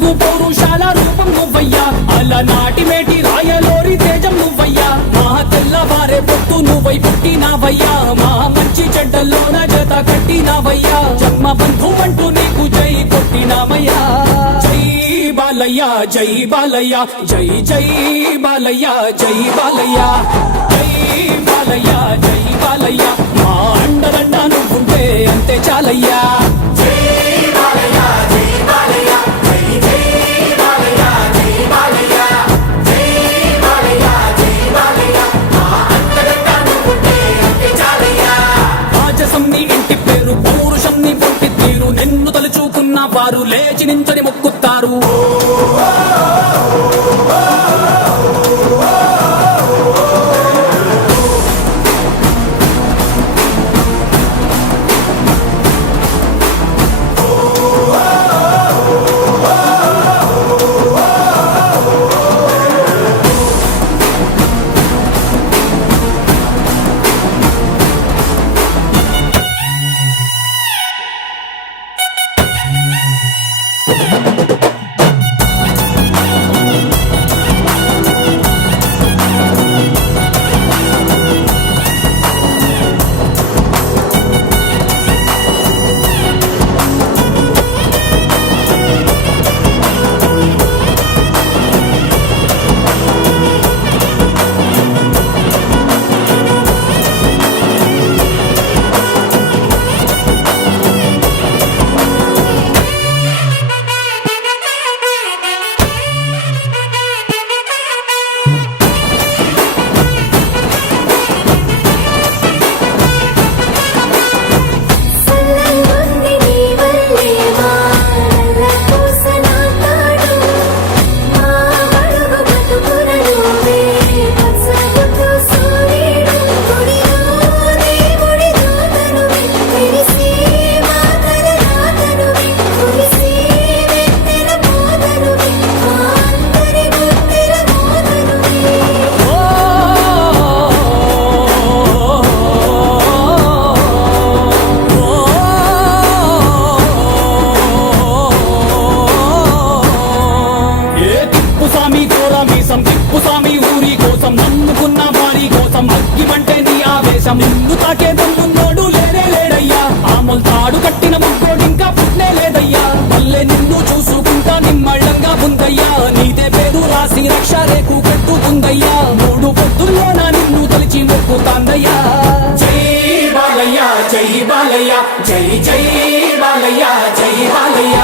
అడుగడుగు పౌరుషాల రూపం నువ్వయ్యా, అలనాటి మేటి రాయలోరి తేజం నువ్వయ్యా, మా తెల్లవారే పొత్తు నువ్వై పుట్టినావయ్యా, మా మంచి చెడ్డల్లోన జత కట్టినావయ్యా, జన్మ బంధు అంటూ నీకు జై కొట్టినామయ్యా. జై బాలయ్య జై బాలయ్య జై జై బాలయ్య జై బాలయ్య, జై బాలయ్య జై బాలయ్య, మా అండదండ నువ్వుంటే అంతే చాలయ్యా. నిన్ను తలుచుకున్న వారు లేచి నించని మొక్కుతారు. తిప్పుస్వామి ఊరి కోసం నమ్ముకున్న వారి కోసం అగ్గిమంటే నీ ఆవేశం, నిన్ను తాకే దమ్మున్నోడు లేనే లేడయ్యా, ఆమల్ తాడు కట్టిన ముక్కోడు ఇంకా పుట్నే లేదయ్యా, మళ్ళీ నిన్ను చూసుకుంటా నిమ్మళ్ళంగా ఉందయ్యా, నీదే పేరు రాసి రక్ష రేకు కట్టుకుందయ్యా, మూడు పొద్దుల్లోన నిన్ను తలిచి మొక్కుతాందయ్యా. జై బాలయ్య జై బాలయ్య జై జై బాలయ్య జై బాలయ్య.